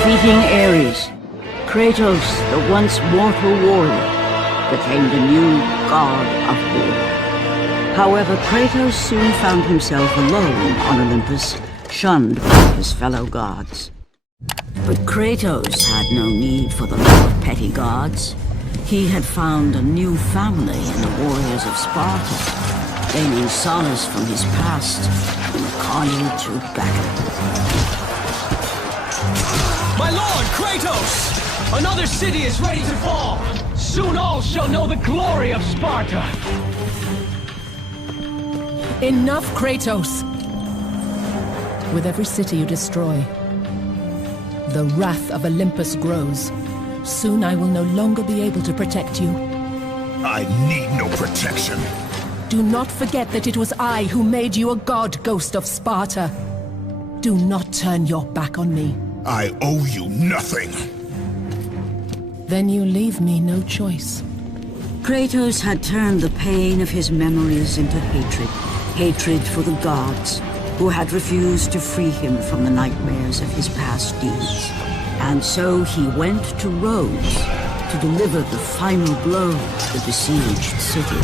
Defeating Ares, Kratos, the once mortal warrior, became the new god of war. However, Kratos soon found himself alone on Olympus, shunned by his fellow gods. But Kratos had no need for the love of petty gods. He had found a new family in the warriors of Sparta, gaining solace from his past in the carnage of battle. My lord, Kratos! Another city is ready to fall! Soon all shall know the glory of Sparta! Enough, Kratos! With every city you destroy, the wrath of Olympus grows. Soon I will no longer be able to protect you. I need no protection. Do not forget that it was I who made you a god, Ghost of Sparta. Do not turn your back on me. I owe you nothing. Then you leave me no choice. Kratos had turned the pain of his memories into hatred. Hatred for the gods, who had refused to free him from the nightmares of his past deeds. And so he went to Rhodes to deliver the final blow to the besieged city.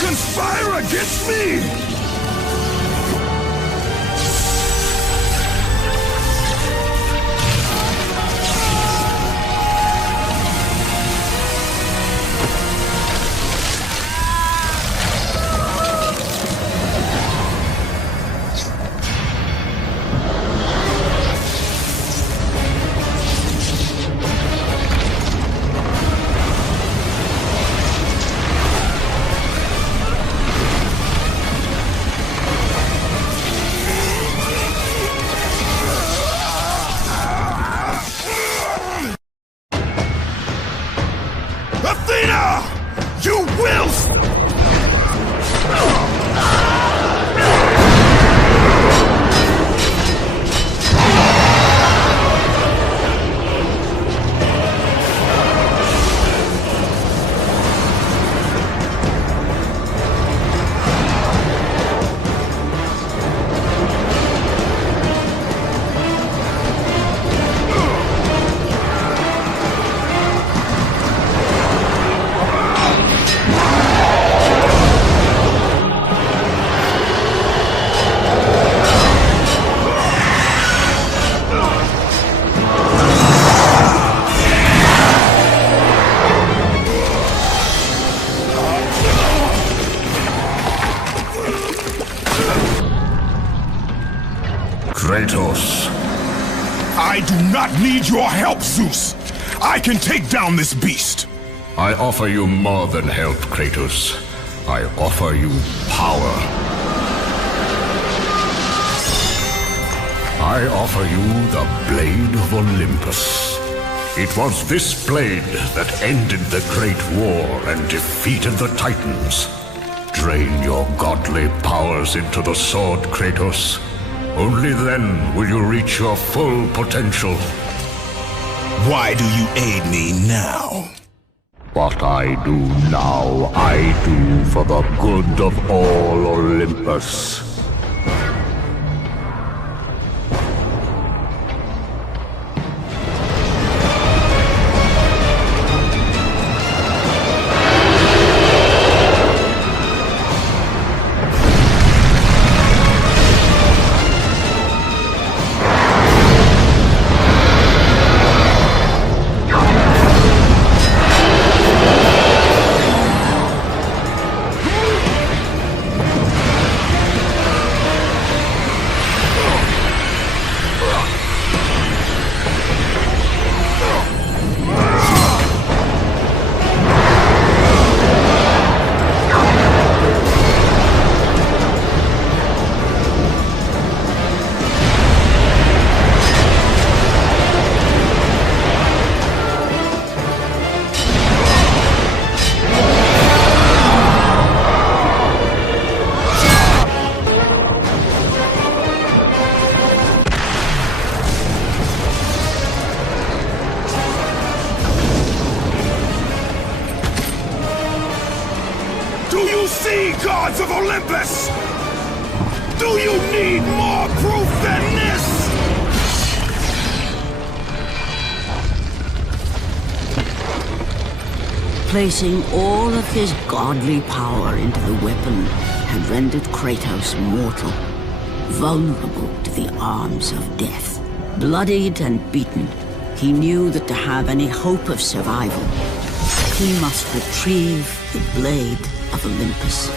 Conspire against me! Kratos. I do not need your help, Zeus. I can take down this beast. I offer you more than help, Kratos. I offer you power. I offer you the Blade of Olympus. It was this blade that ended the Great War and defeated the Titans. Drain your godly powers into the sword, Kratos. Only then will you reach your full potential. Why do you aid me now? What I do now, I do for the good of all Olympus. see, gods of Olympus? Do you need more proof than this? Placing all of his godly power into the weapon had rendered Kratos mortal, vulnerable to the arms of death. Bloodied and beaten, he knew that to have any hope of survival, he must retrieve the blade of Olympus.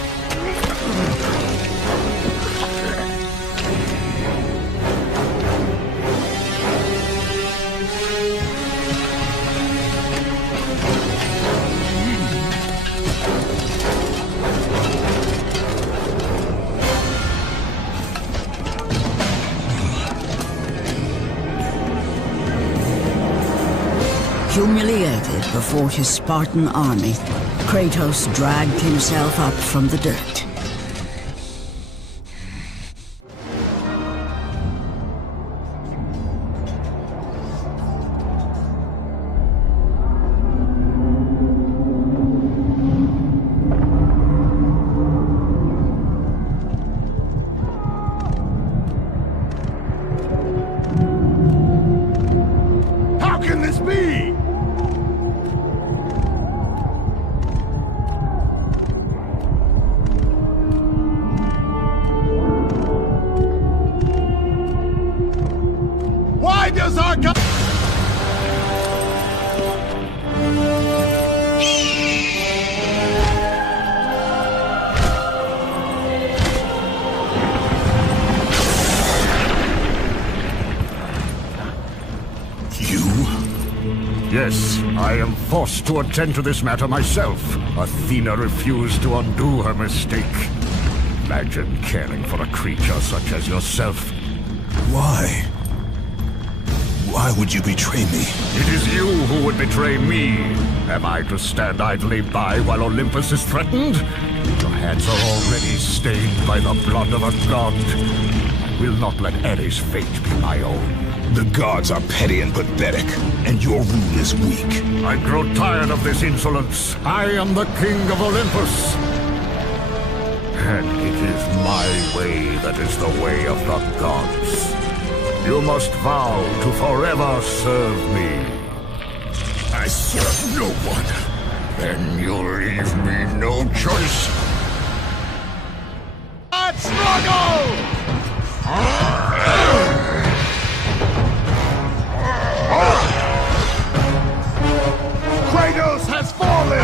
Humiliated before his Spartan army, Kratos dragged himself up from the dirt. How can this be? Why does our god... Yes, I am forced to attend to this matter myself. Athena refused to undo her mistake. Imagine caring for a creature such as yourself. Why? Why would you betray me? It is you who would betray me. Am I to stand idly by while Olympus is threatened? Your hands are already stained by the blood of a god. I will not let Ares' fate be my own. The gods are petty and pathetic, and your rule is weak. I grow tired of this insolence. I am the king of Olympus. And it is my way that is the way of the gods. You must vow to forever serve me. I serve no one. Then you leave me no choice. Let's struggle! Kratos has fallen!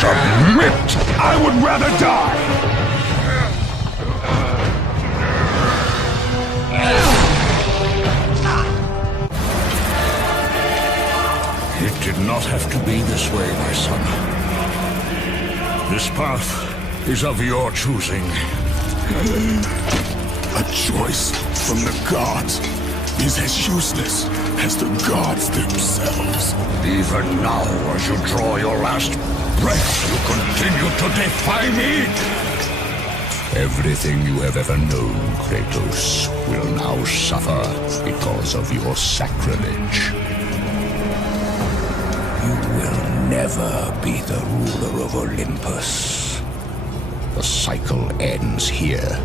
Submit! I would rather die! It did not have to be this way, my son. This path is of your choosing. A choice from the gods is as useless as the gods themselves. Even now, as you draw your last breath, you continue to defy me? Everything you have ever known, Kratos, will now suffer because of your sacrilege. You will never be the ruler of Olympus. The cycle ends here.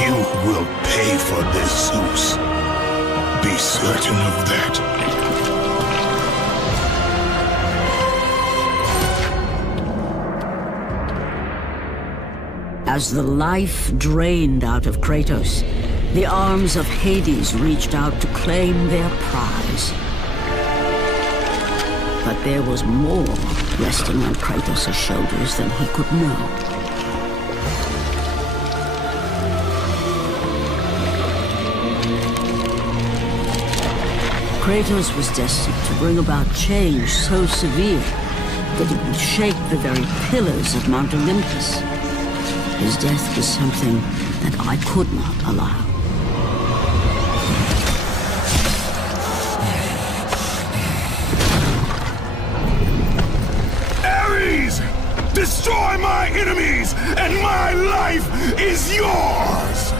You will pay for this, Zeus. Be certain of that. As the life drained out of Kratos, the arms of Hades reached out to claim their prize. But there was more resting on Kratos' shoulders than he could know. Kratos was destined to bring about change so severe that it would shake the very pillars of Mount Olympus. His death was something that I could not allow. Destroy my enemies, and my life is yours!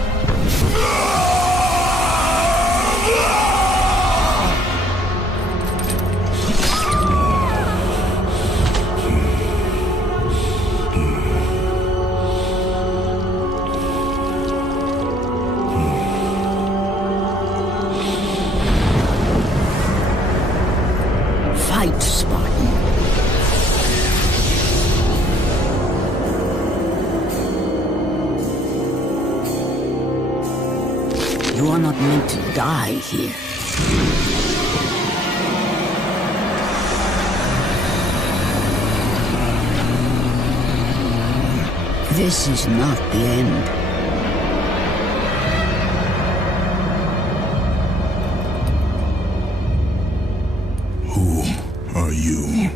Fight, Spartan. You are not meant to die here. This is not the end. Who are you?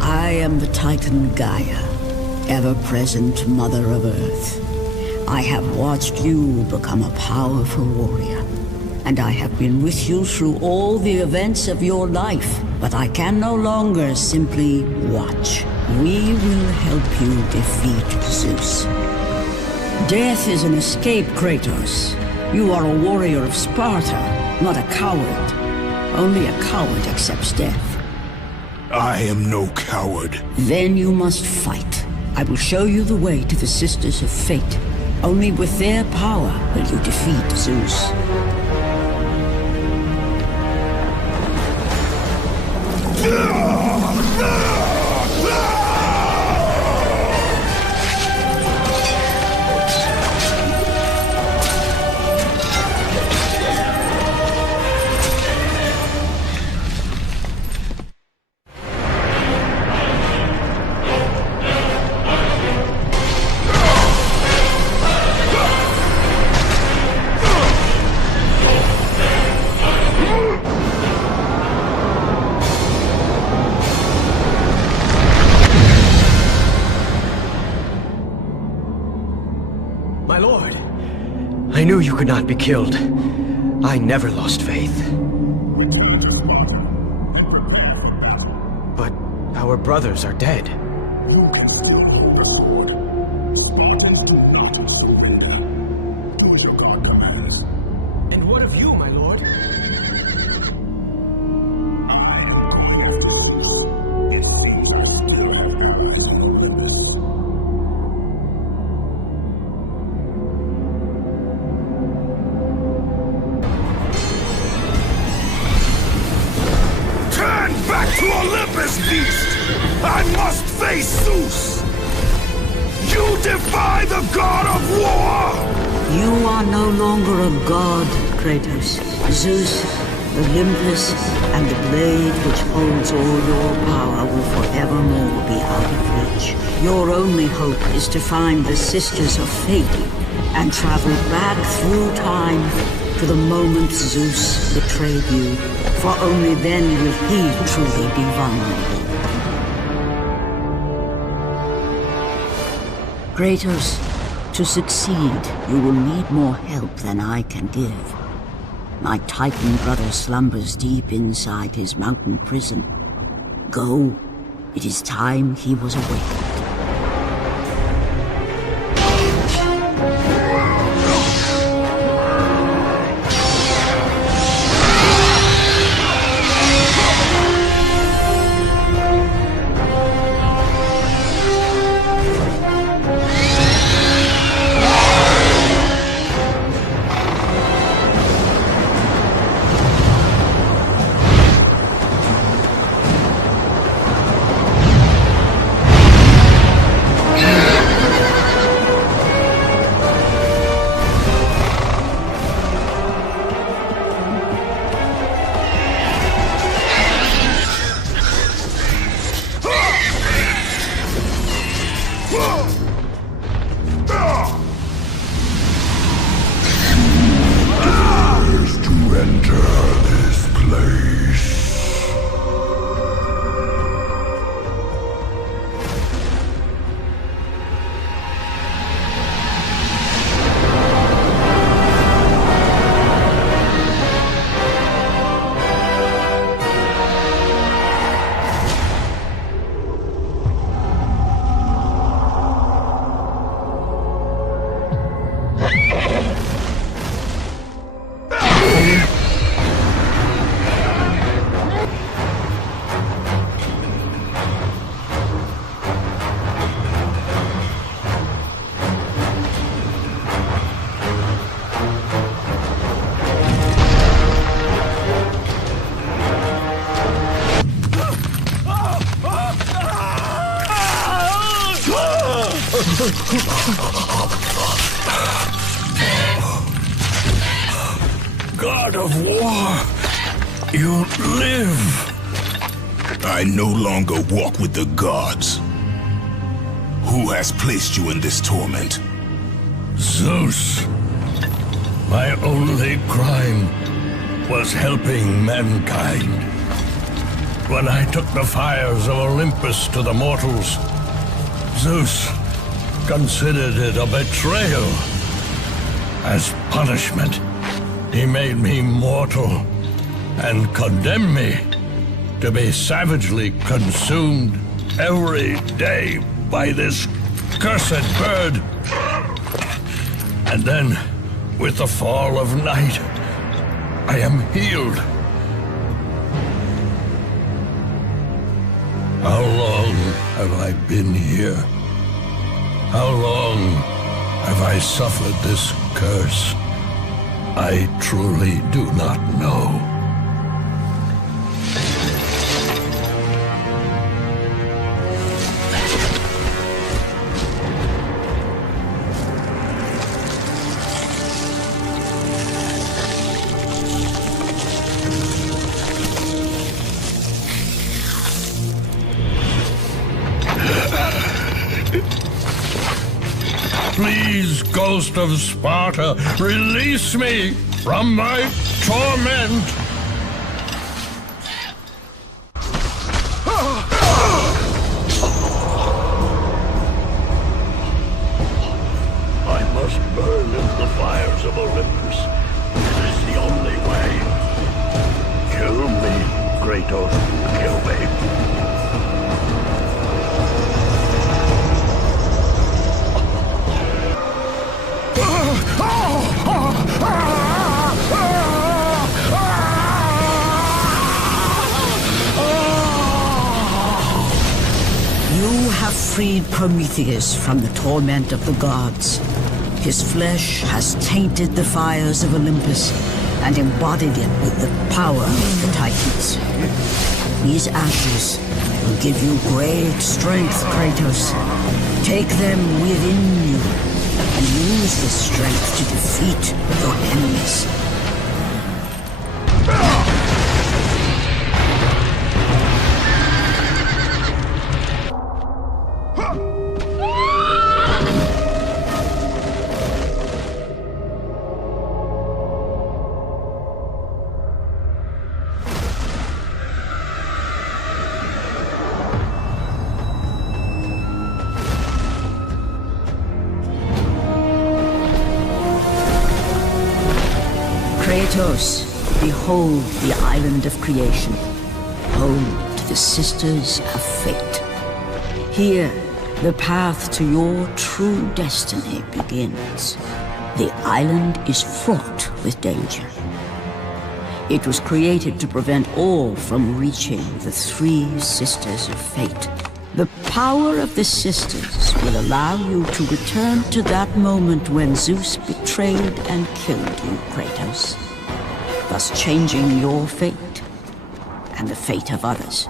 I am the Titan Gaia, ever-present Mother of Earth. I have watched you become a powerful warrior, and I have been with you through all the events of your life, but I can no longer simply watch. We will help you defeat Zeus. Death is an escape, Kratos. You are a warrior of Sparta, not a coward. Only a coward accepts death. I am no coward. Then you must fight. I will show you the way to the Sisters of Fate. Only with their power will you defeat Zeus. My lord, I knew you could not be killed. I never lost faith. But our brothers are dead. And what of you, my lord? To Olympus, beast! I must face Zeus! You defy the god of war! You are no longer a god, Kratos. Zeus, Olympus, and the blade which holds all your power will forevermore be out of reach. Your only hope is to find the Sisters of Fate and travel back through time to the moment Zeus betrayed you, for only then will he truly be vulnerable. Kratos, to succeed, you will need more help than I can give. My Titan brother slumbers deep inside his mountain prison. Go. It is time he was awakened. God of War, you live. I no longer walk with the gods. Who has placed you in this torment? Zeus. My only crime was helping mankind. When I took the fires of Olympus to the mortals, Zeus considered it a betrayal. As punishment, he made me mortal and condemned me to be savagely consumed every day by this cursed bird. And then, with the fall of night, I am healed. How long have I been here? How long have I suffered this curse? I truly do not know. Please, Ghost of Sparta, release me from my torment! I must burn in the fires of Olympus. It is the only way. Kill me, Kratos, kill me. You have freed Prometheus from the torment of the gods. His flesh has tainted the fires of Olympus and embodied it with the power of the Titans. These ashes will give you great strength, Kratos. Take them within you and use this strength to defeat your enemies. Kratos, behold the island of creation, home to the Sisters of Fate. Here, the path to your true destiny begins. The island is fraught with danger. It was created to prevent all from reaching the three Sisters of Fate. The power of the Sisters will allow you to return to that moment when Zeus betrayed and killed you, Kratos, thus changing your fate and the fate of others.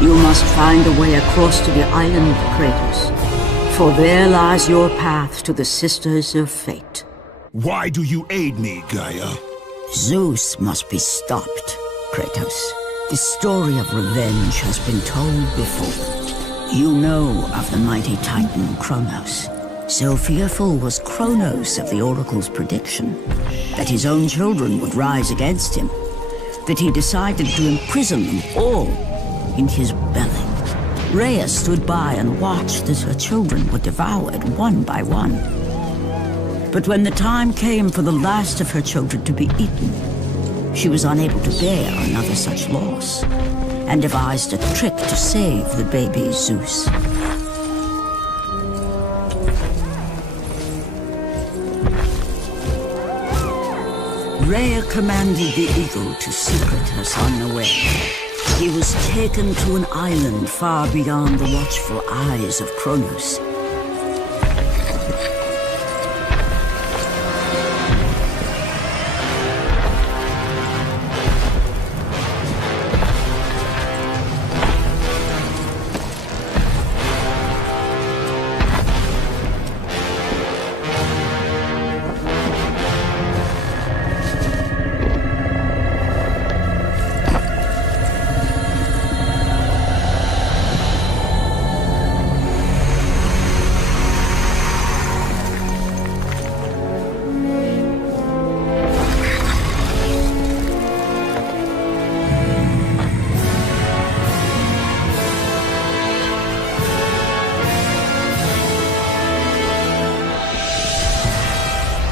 You must find a way across to the island, Kratos, for there lies your path to the Sisters of Fate. Why do you aid me, Gaia? Zeus must be stopped, Kratos. The story of revenge has been told before. You know of the mighty Titan Kronos. So fearful was Kronos of the Oracle's prediction that his own children would rise against him, that he decided to imprison them all in his belly. Rhea stood by and watched as her children were devoured one by one. But when the time came for the last of her children to be eaten, she was unable to bear another such loss, and devised a trick to save the baby Zeus. Rhea commanded the eagle to secret her son away. He was taken to an island far beyond the watchful eyes of Kronos.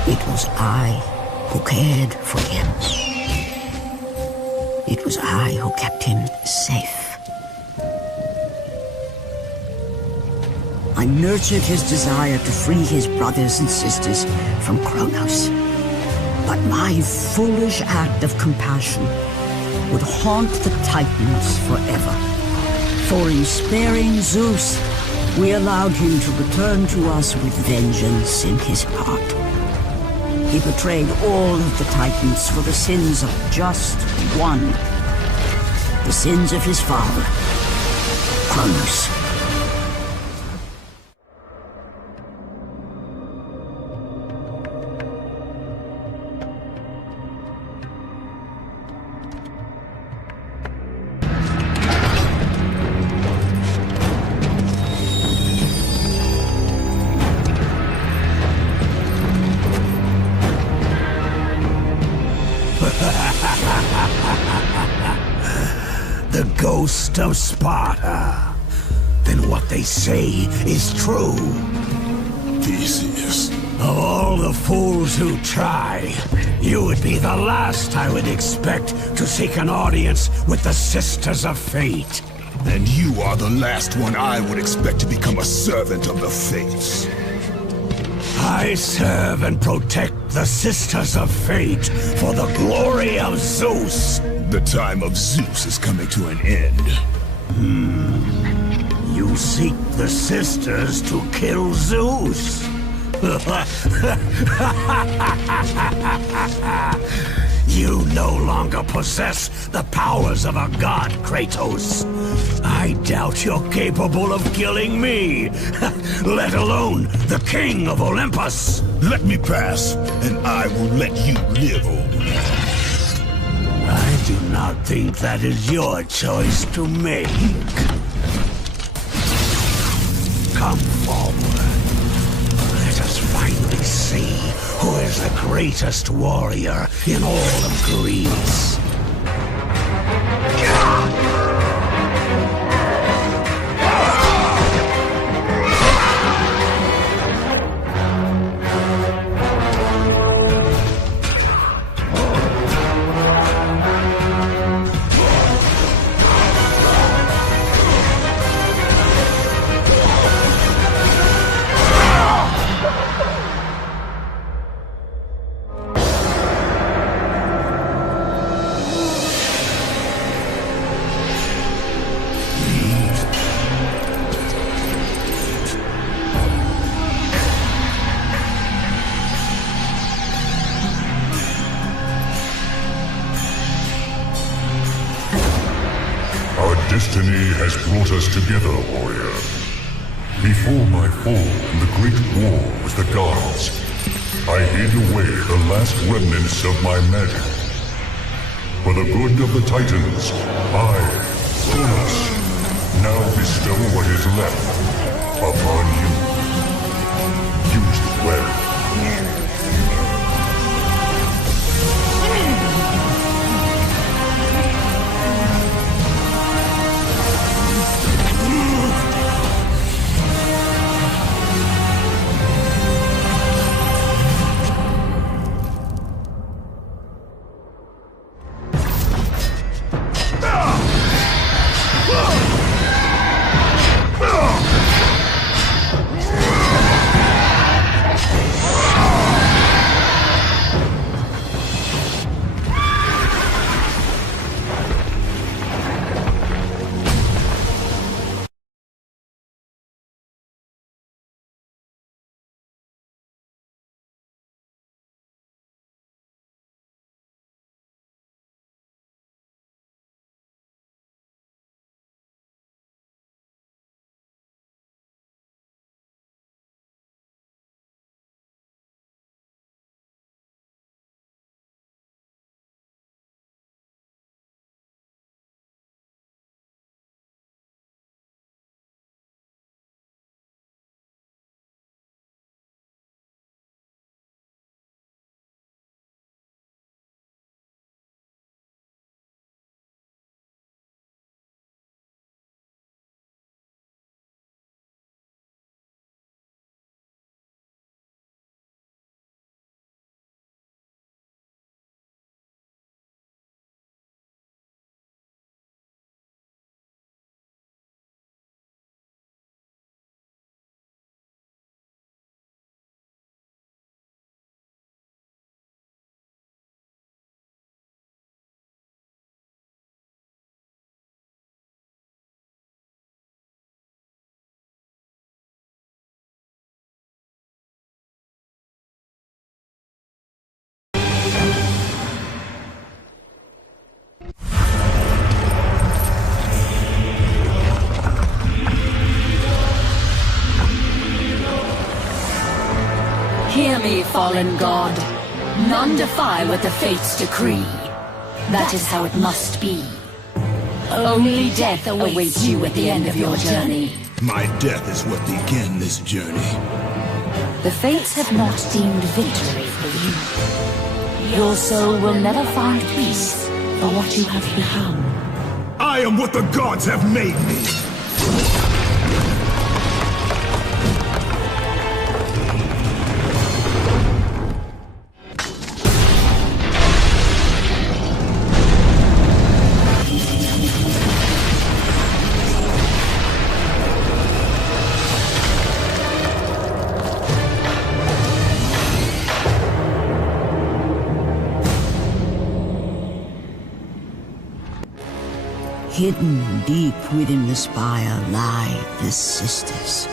It was I who cared for him. It was I who kept him safe. I nurtured his desire to free his brothers and sisters from Kronos. But my foolish act of compassion would haunt the Titans forever. For in sparing Zeus, we allowed him to return to us with vengeance in his heart. He betrayed all of the Titans for the sins of just one. The sins of his father, Kronos. The ghost of Sparta. Then what they say is true. Theseus. Of all the fools who try, you would be the last I would expect to seek an audience with the Sisters of Fate. And you are the last one I would expect to become a servant of the Fates. I serve and protect the Sisters of Fate for the glory of Zeus. The time of Zeus is coming to an end. You seek the Sisters to kill Zeus? You no longer possess the powers of a god, Kratos. I doubt you're capable of killing me, let alone the king of Olympus. Let me pass, and I will let you live, old man. I do not think that is your choice to make. Come forward. Let us finally see who is the greatest warrior in all of Greece. Destiny has brought us together, warrior. Before my fall in the great war with the gods, I hid away the last remnants of my magic. For the good of the Titans, I, Kronos, now bestow what is left upon you. Use it well. Hear me, fallen god. None defy what the fates decree. That is how it must be. Only death awaits you at the end of your journey. My death is what began this journey. The fates have not deemed victory for you. Your soul will never find peace for what you have become. I am what the gods have made me! Hidden deep within the spire lie the sisters.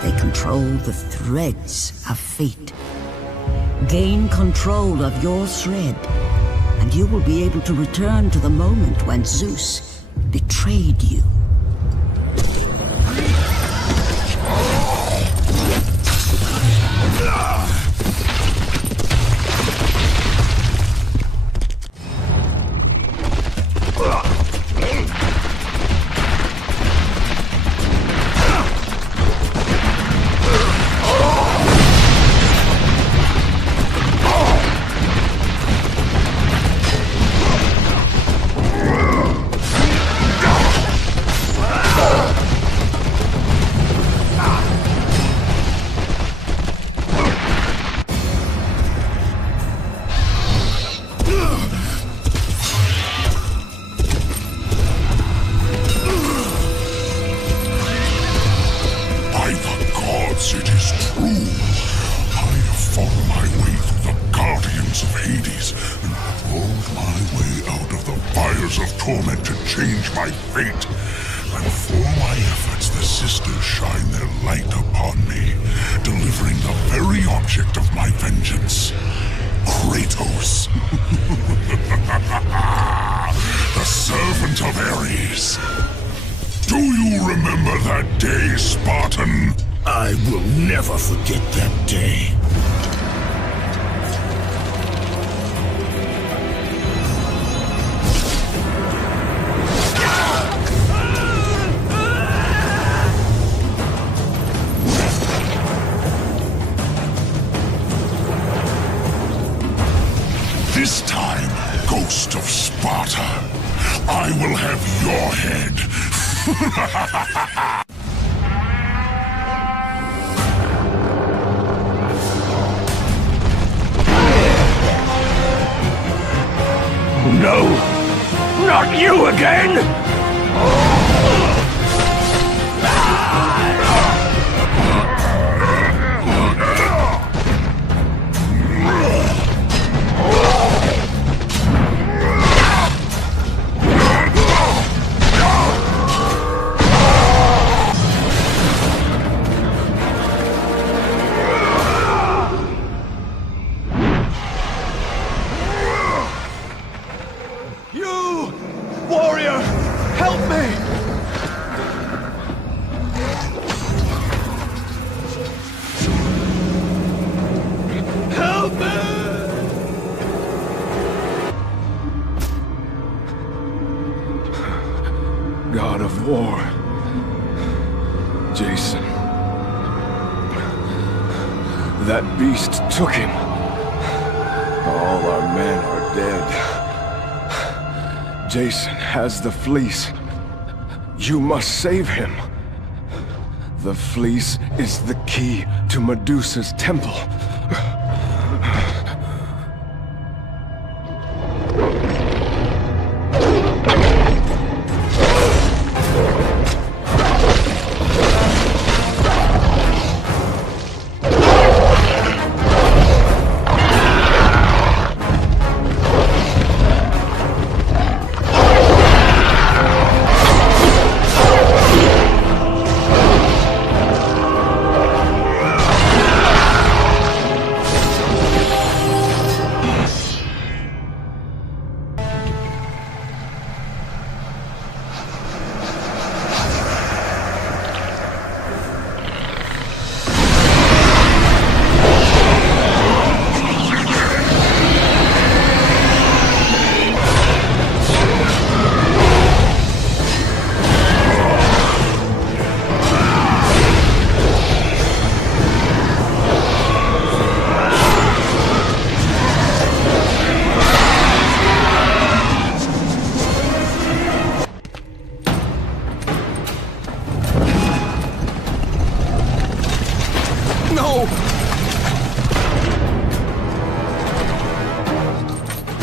They control the threads of fate. Gain control of your thread, and you will be able to return to the moment when Zeus betrayed you. Kratos. The servant of Ares. Do you remember that day, Spartan? I will never forget that day. This time, Ghost of Sparta, I will have your head. No! Not you again! God of war, Jason. That beast took him. All our men are dead. Jason has the fleece. You must save him. The fleece is the key to Medusa's temple.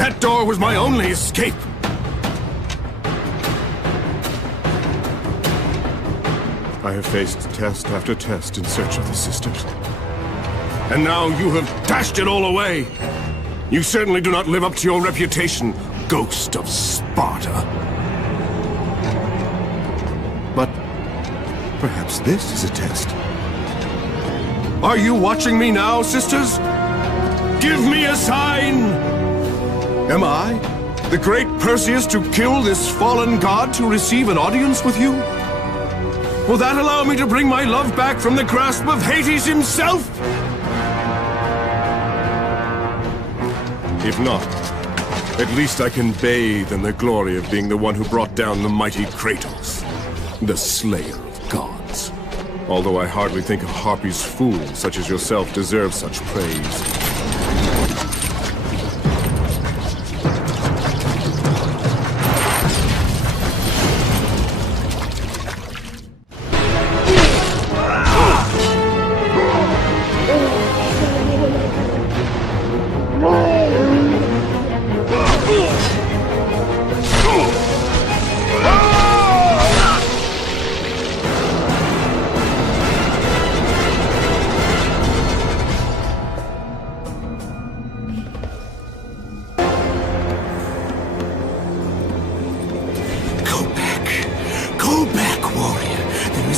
That door was my only escape! I have faced test after test in search of the sisters. And now you have dashed it all away! You certainly do not live up to your reputation, ghost of Sparta. But perhaps this is a test. Are you watching me now, sisters? Give me a sign! Am I, the great Perseus, to kill this fallen god to receive an audience with you? Will that allow me to bring my love back from the grasp of Hades himself? If not, at least I can bathe in the glory of being the one who brought down the mighty Kratos, the slayer of gods. Although I hardly think a Harpy's fool such as yourself deserves such praise.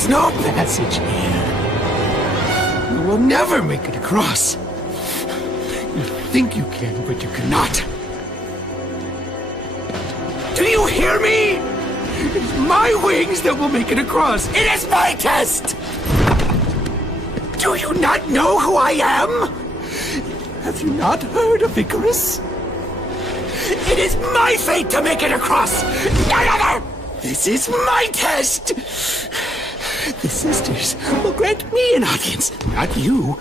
No passage here. You will never make it across. You think you can, but you cannot. Do you hear me? It's my wings that will make it across. It is my test! Do you not know who I am? Have you not heard of Icarus? It is my fate to make it across! None other! This is my test! The sisters will grant me an audience, not you.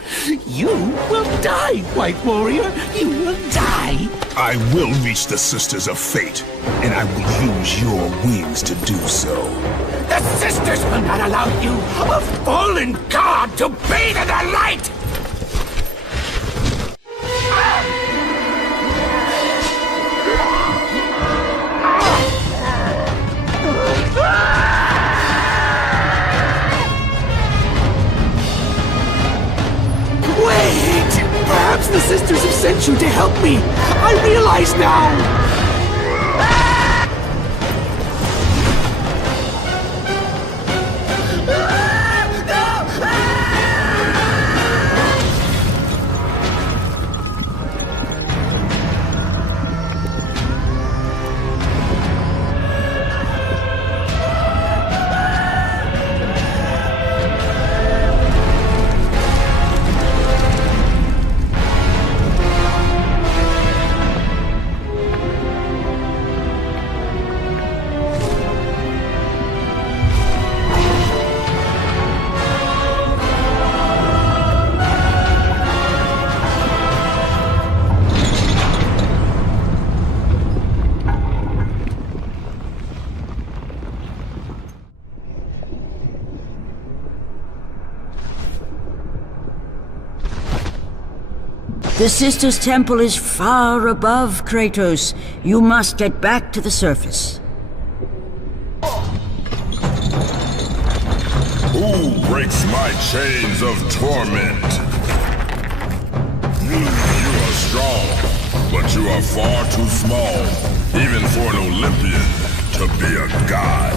You will die, White Warrior. You will die. I will reach the Sisters of Fate, and I will use your wings to do so. The sisters will not allow you, a fallen god, to bathe in their light! Perhaps the sisters have sent you to help me. I realize now. The Sisters' Temple is far above Kratos. You must get back to the surface. Who breaks my chains of torment? You are strong, but you are far too small, even for an Olympian to be a god.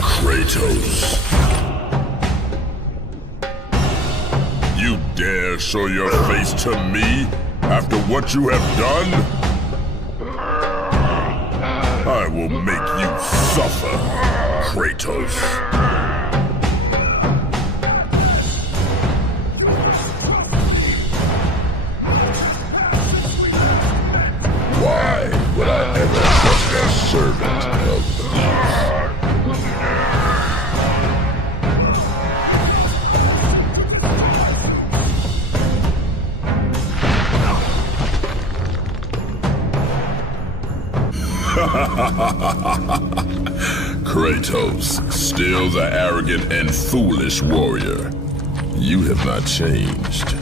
Kratos. You dare show your face to me after what you have done? I will make you suffer, Kratos. Why would I ever trust a servant of Zeus? Kratos, still the arrogant and foolish warrior. You have not changed.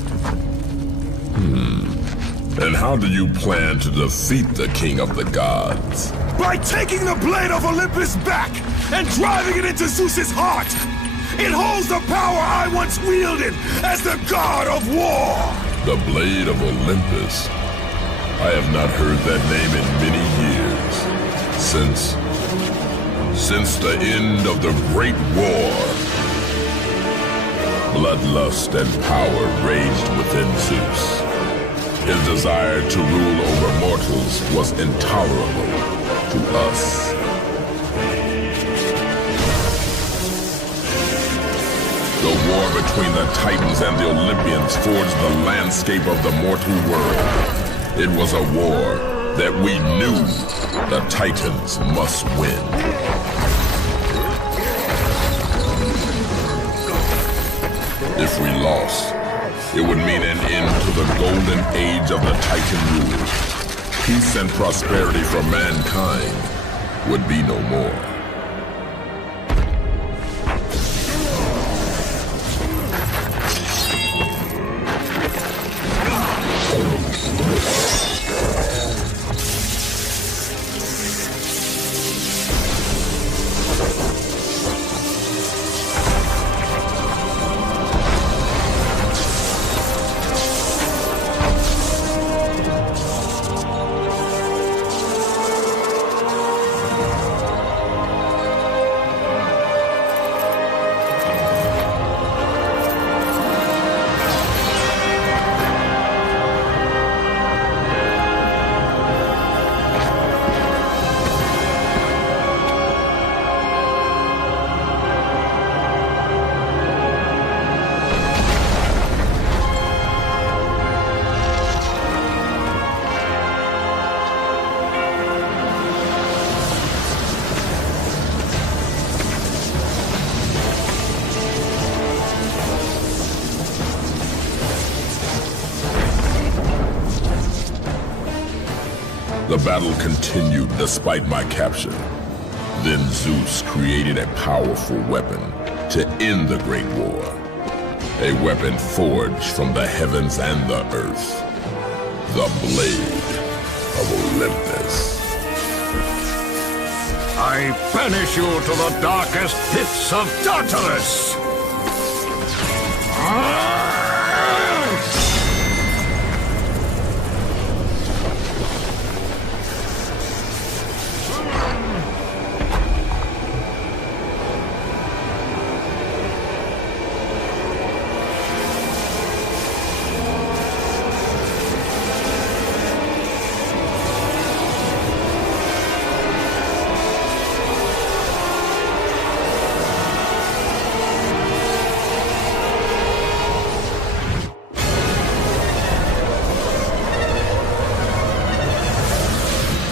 And how do you plan to defeat the King of the Gods? By taking the blade of Olympus back and driving it into Zeus's heart! It holds the power I once wielded as the god of war! The blade of Olympus? I have not heard that name in many years. Since the end of the Great War. Bloodlust and power raged within Zeus. His desire to rule over mortals was intolerable to us. The war between the Titans and the Olympians forged the landscape of the mortal world. It was a war that we knew the Titans must win. If we lost, it would mean an end to the golden age of the Titan rule. Peace and prosperity for mankind would be no more. The battle continued despite my capture. Then Zeus created a powerful weapon to end the Great War. A weapon forged from the heavens and the earth. The Blade of Olympus. I banish you to the darkest pits of Tartarus!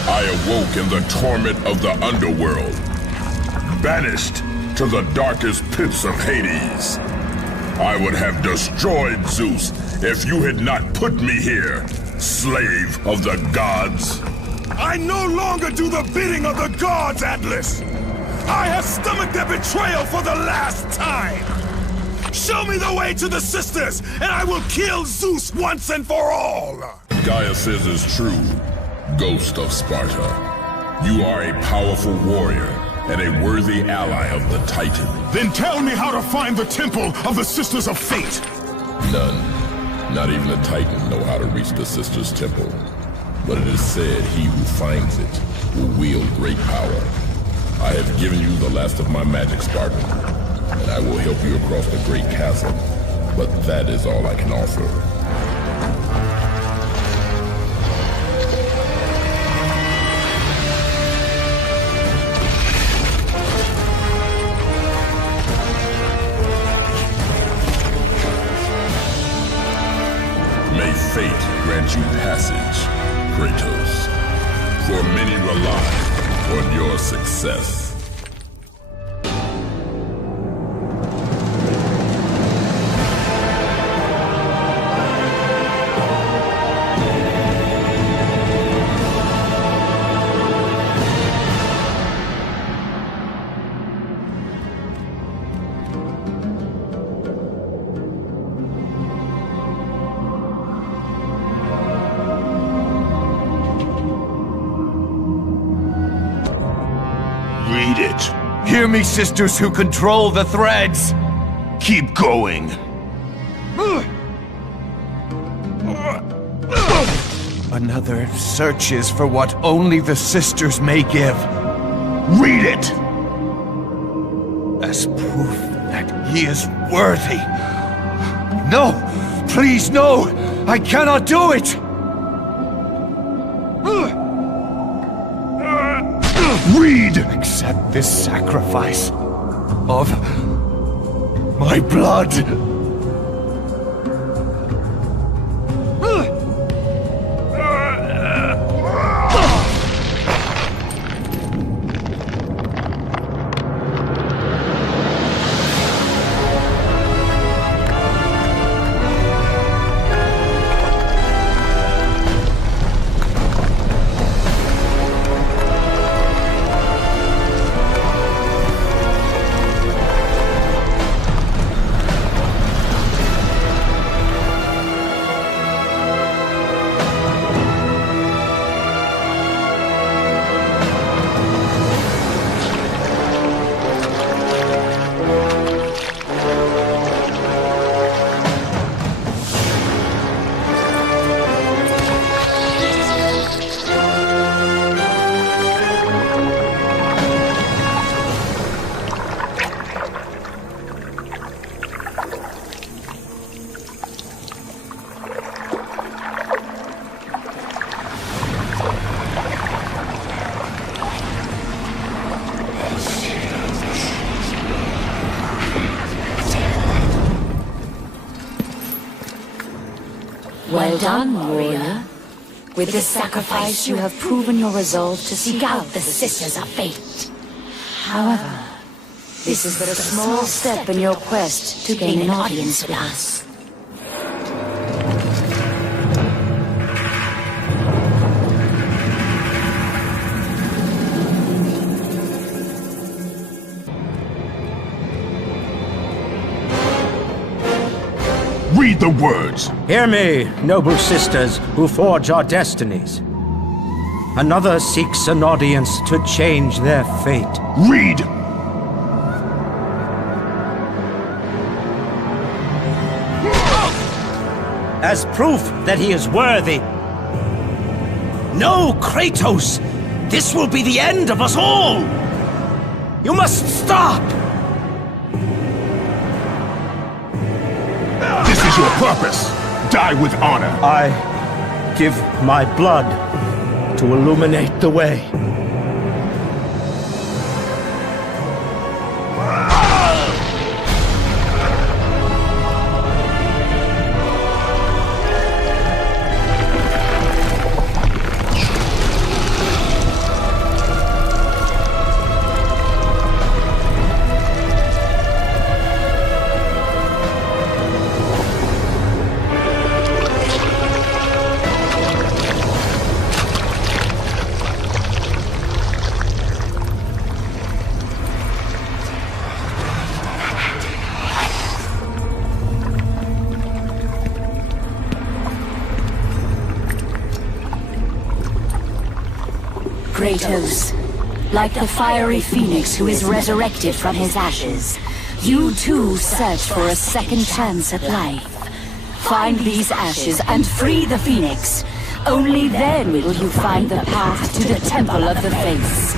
I awoke in the torment of the Underworld, banished to the darkest pits of Hades. I would have destroyed Zeus if you had not put me here, slave of the gods. I no longer do the bidding of the gods, Atlas! I have stomached their betrayal for the last time! Show me the way to the sisters, and I will kill Zeus once and for all! Gaia says is true, Ghost of Sparta. You are a powerful warrior and a worthy ally of the Titan. Then tell me how to find the Temple of the Sisters of Fate! None, not even the Titan, know how to reach the Sisters' Temple. But it is said he who finds it will wield great power. I have given you the last of my magic, Spartan, and I will help you across the great chasm, but that is all I can offer. May fate grant you passage, Kratos, for many rely on your success. Read it. Hear me, sisters who control the threads! Keep going. Another searches for what only the sisters may give. Read it! As proof that he is worthy. No! Please, no! I cannot do it! Read! Accept this sacrifice of my blood. Well done, warrior. With this sacrifice, you have proven your resolve to seek out the Sisters of Fate. However, this is but a small step in your quest to gain an audience with us. Read the words. Hear me, noble sisters who forge our destinies. Another seeks an audience to change their fate. Read! As proof that he is worthy. No, Kratos! This will be the end of us all! You must stop! This is your purpose. Die with honor. I give my blood to illuminate the way. Kratos, like the fiery phoenix who is resurrected from his ashes, you too search for a second chance at life. Find these ashes and free the phoenix. Only then will you find the path to the Temple of the Fates.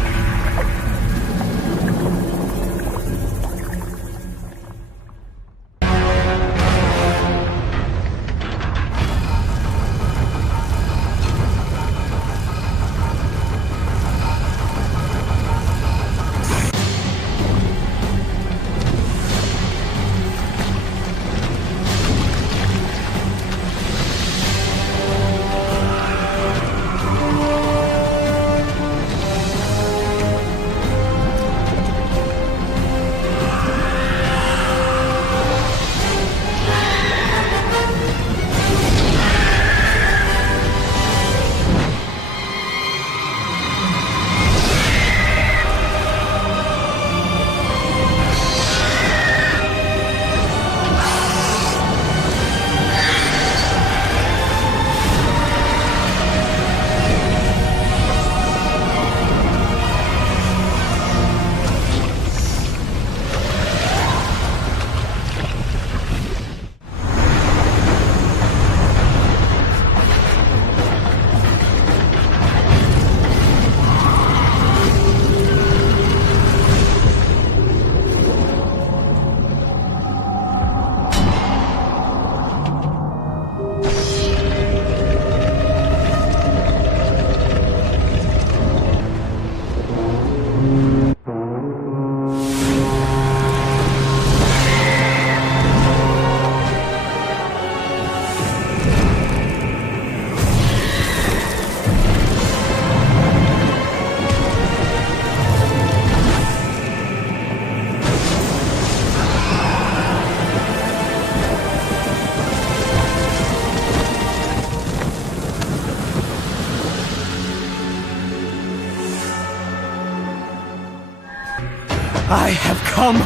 I have come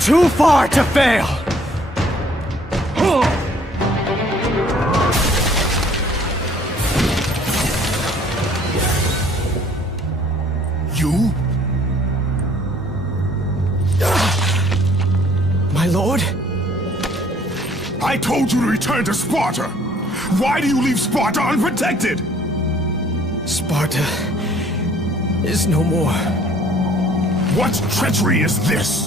too far to fail! You? My lord? I told you to return to Sparta! Why do you leave Sparta unprotected? Sparta is no more. What treachery is this?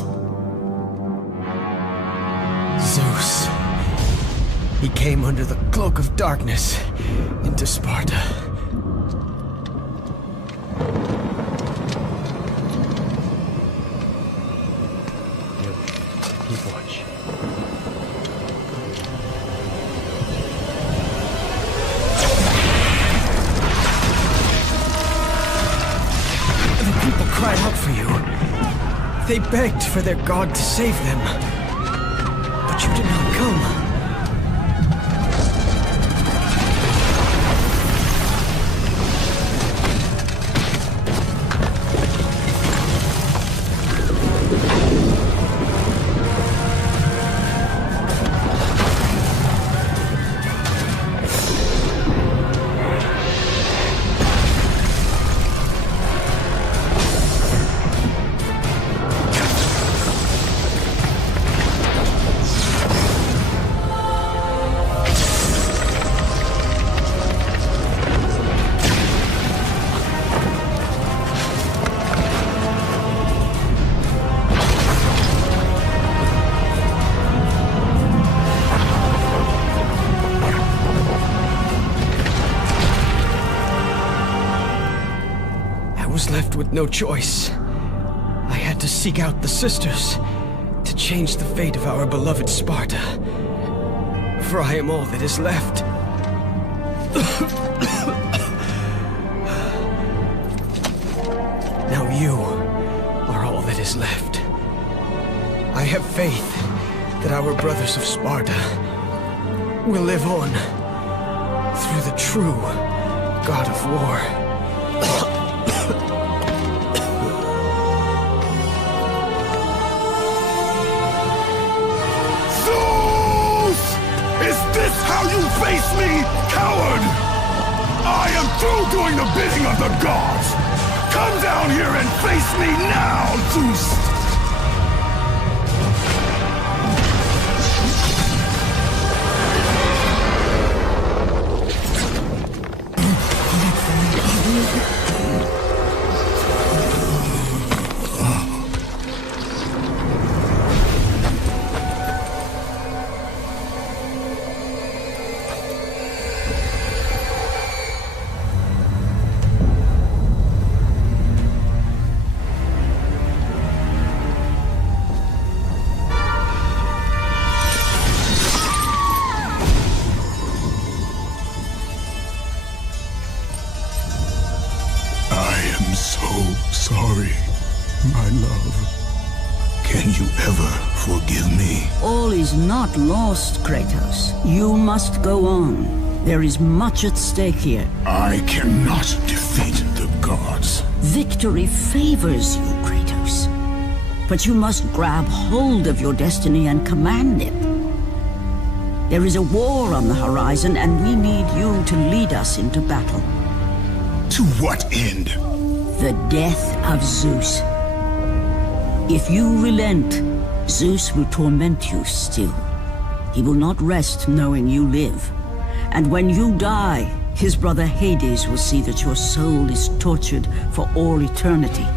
Zeus. He came under the cloak of darkness into Sparta. Keep watch. The people cried out for you. They begged for their god to save them. But you did not come. Left with no choice. I had to seek out the sisters to change the fate of our beloved Sparta. For I am all that is left. Now you are all that is left. I have faith that our brothers of Sparta will live on through the true god of war. Is this how you face me, coward? I am through doing the bidding of the gods! Come down here and face me now, Zeus! Sorry, my love. Can you ever forgive me? All is not lost, Kratos. You must go on. There is much at stake here. I cannot defeat the gods. Victory favors you, Kratos. But you must grab hold of your destiny and command it. There is a war on the horizon, and we need you to lead us into battle. To what end? The death of Zeus. If you relent, Zeus will torment you still. He will not rest knowing you live. And when you die, his brother Hades will see that your soul is tortured for all eternity.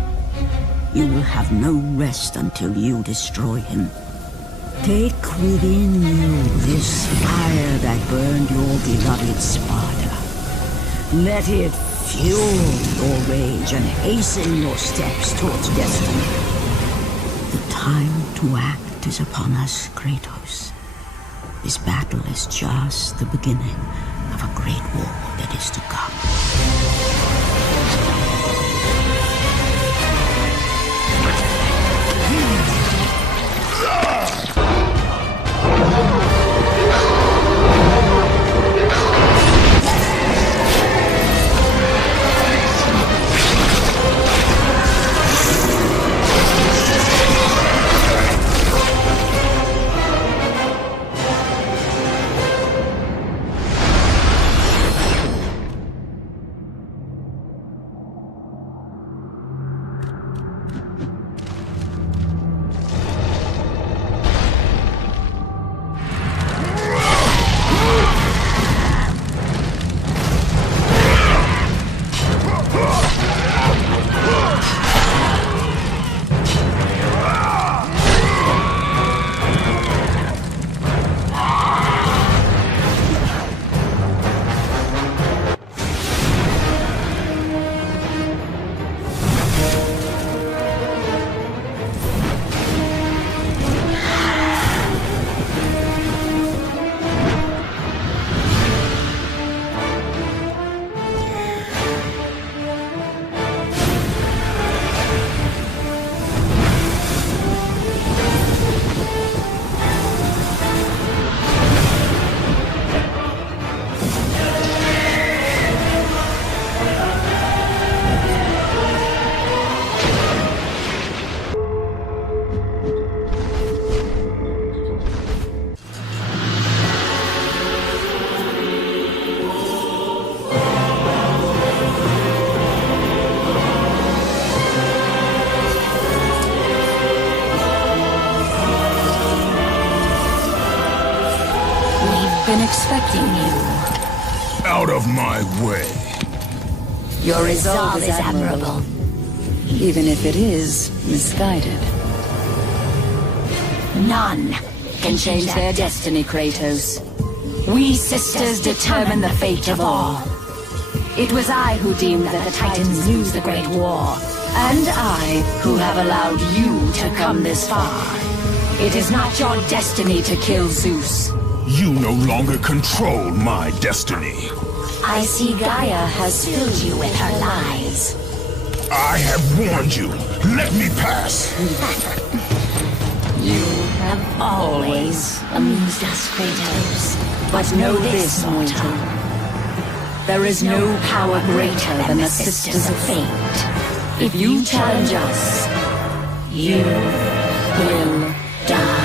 You will have no rest until you destroy him. Take within you this fire that burned your beloved Sparta. Let it fuel your rage and hasten your steps towards destiny. The time to act is upon us, Kratos. This battle is just the beginning of a great war that is to come. been expecting you. Out of my way. Your resolve is admirable, even if it is misguided. None can change their destiny, Kratos. We sisters determine the fate of all. It was I who deemed that the Titans lose the Great War, and I who have allowed you to come this far. It is not your destiny to kill Zeus. You no longer control my destiny. I see Gaia has filled you with her lies. I have warned you. Let me pass. You have always amused us, Kratos. But know this, mortal. There is no power greater than the Sisters of Fate. If you challenge us, you will die.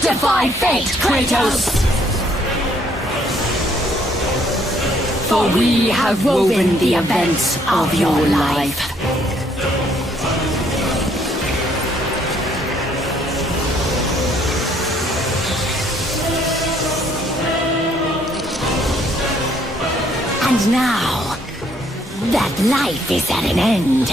Defy fate, Kratos! For we have woven the events of your life. And now, that life is at an end.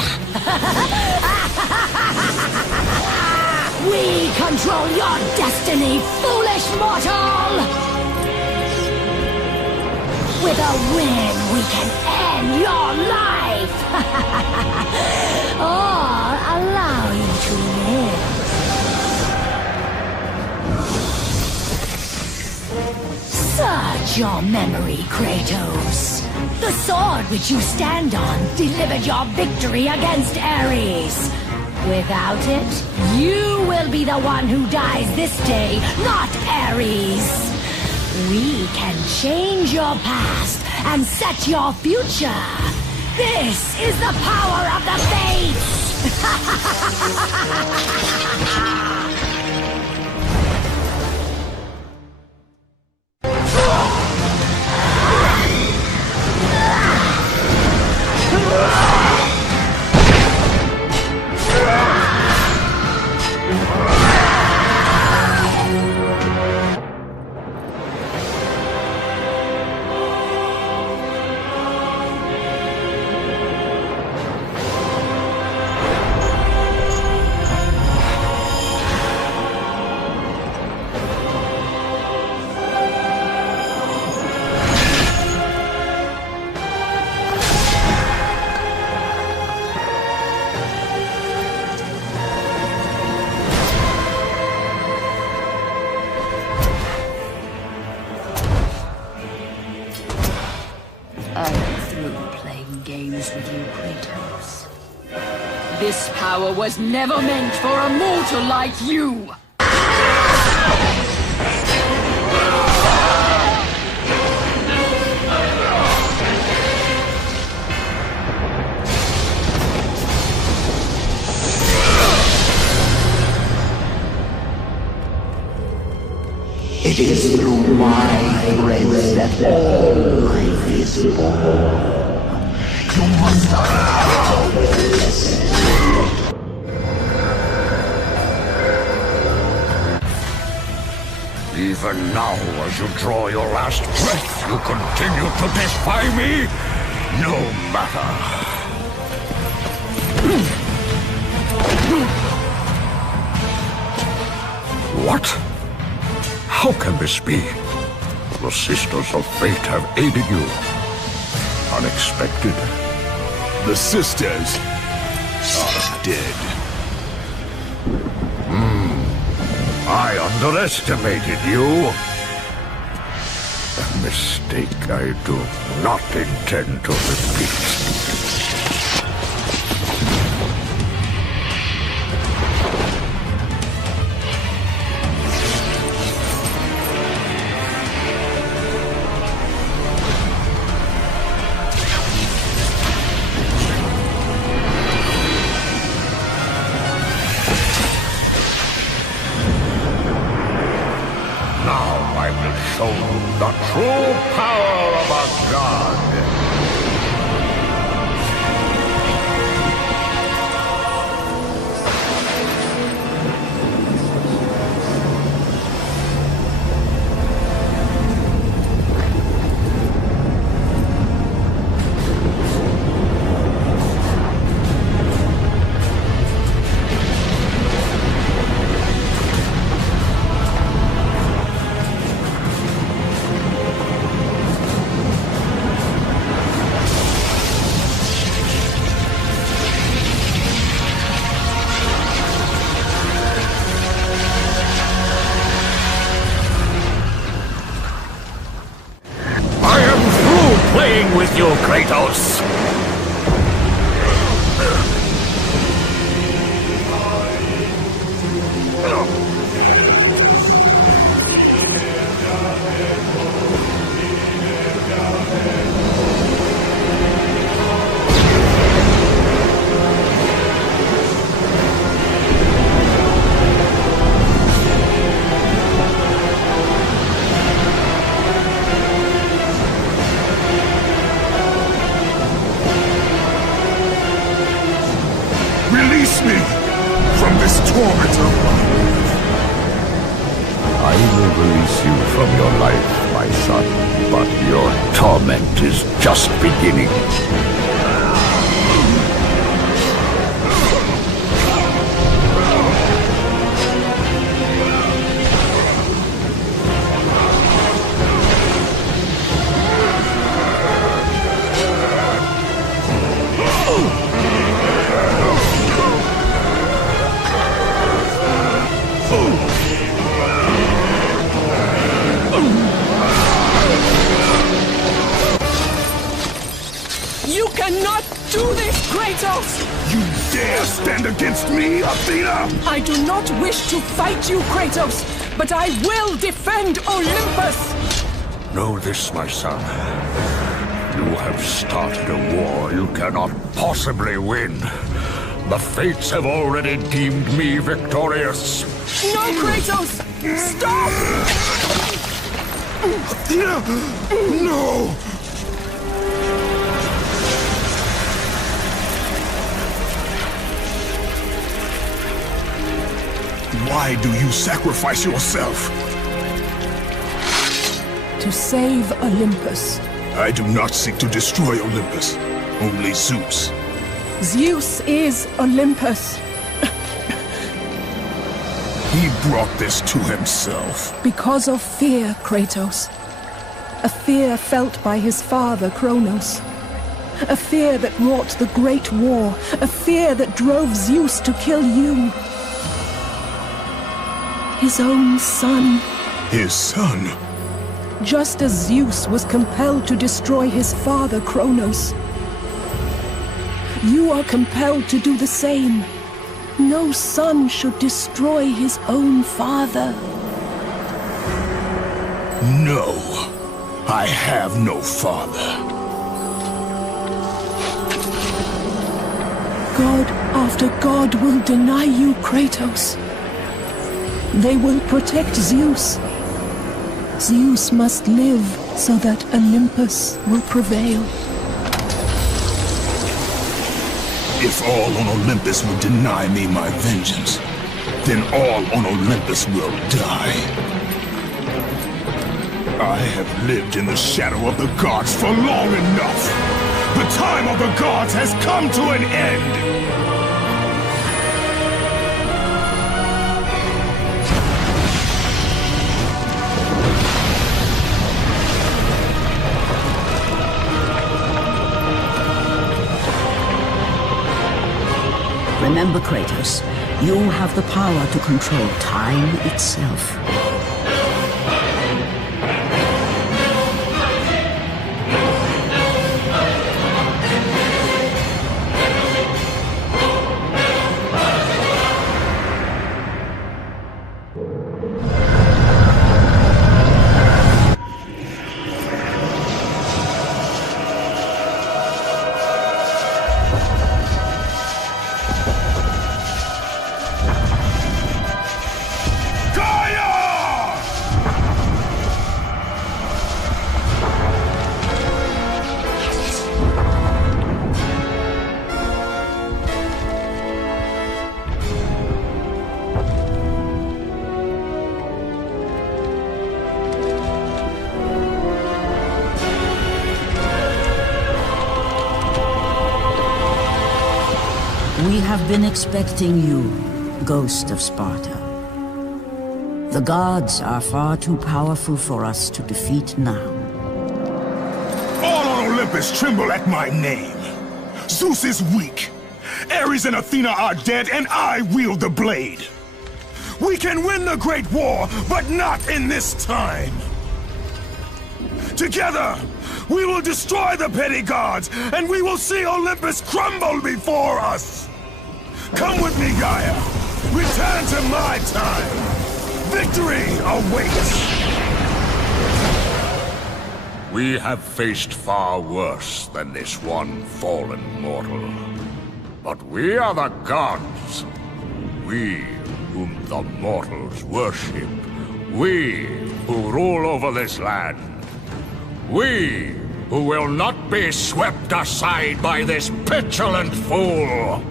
We control your destiny, foolish mortal! With a win, we can end your life! Or allow you to live. Search your memory, Kratos. The sword which you stand on delivered your victory against Ares. Without it, you will be the one who dies this day, not Ares. We can change your past and set your future. This is the power of the Fates! With you, Kratos. This power was never meant for a mortal like you! It is through my grace that all life is born. You must not listen. Even now, as you draw your last breath, you continue to defy me? No matter. What? How can this be? The Sisters of Fate have aided you. Unexpected. The Sisters are dead. underestimated you. A mistake I do not intend to repeat. Show the true power of a god. With you, Kratos! Release me from this torment of mine. I will release you from your life, my son, but your torment is just beginning. You cannot do this, Kratos! You dare stand against me, Athena? I do not wish to fight you, Kratos, but I will defend Olympus! Know this, my son. You have started a war you cannot possibly win. The fates have already deemed me victorious. No, Kratos! Stop! Athena! No! Why do you sacrifice yourself? To save Olympus. I do not seek to destroy Olympus. Only Zeus. Zeus is Olympus. He brought this to himself. Because of fear, Kratos. A fear felt by his father, Kronos. A fear that wrought the Great War. A fear that drove Zeus to kill you. His own son. His son? Just as Zeus was compelled to destroy his father, Kronos. You are compelled to do the same. No son should destroy his own father. No. I have no father. God after God will deny you, Kratos. They will protect Zeus. Zeus must live so that Olympus will prevail. If all on Olympus will deny me my vengeance, then all on Olympus will die. I have lived in the shadow of the gods for long enough. The time of the gods has come to an end. Remember, Kratos, You have the power to control time itself. We have been expecting you, Ghost of Sparta. The gods are far too powerful for us to defeat now. All on Olympus tremble at my name. Zeus is weak. Ares and Athena are dead, and I wield the blade. We can win the Great War, but not in this time. Together, we will destroy the petty gods, and we will see Olympus crumble before us. Come with me, Gaia. Return to my time. Victory awaits. We have faced far worse than this one fallen mortal. But we are the gods. We whom the mortals worship. We who rule over this land. We who will not be swept aside by this petulant fool.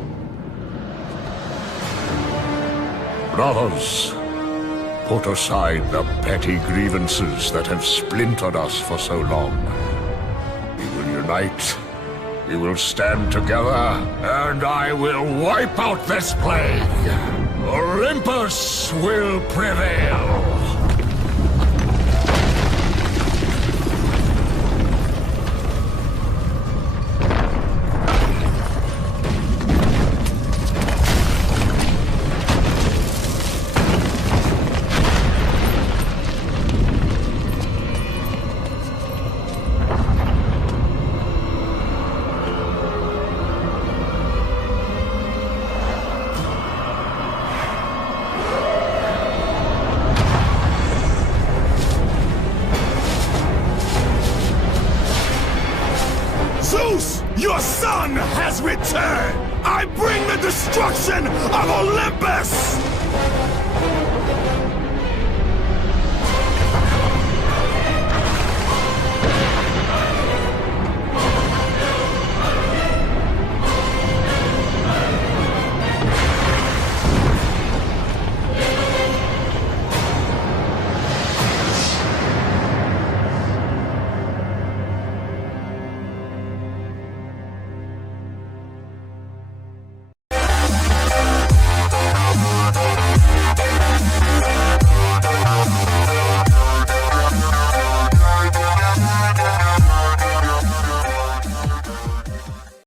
Brothers, put aside the petty grievances that have splintered us for so long. We will unite, we will stand together, and I will wipe out this plague. Olympus will prevail.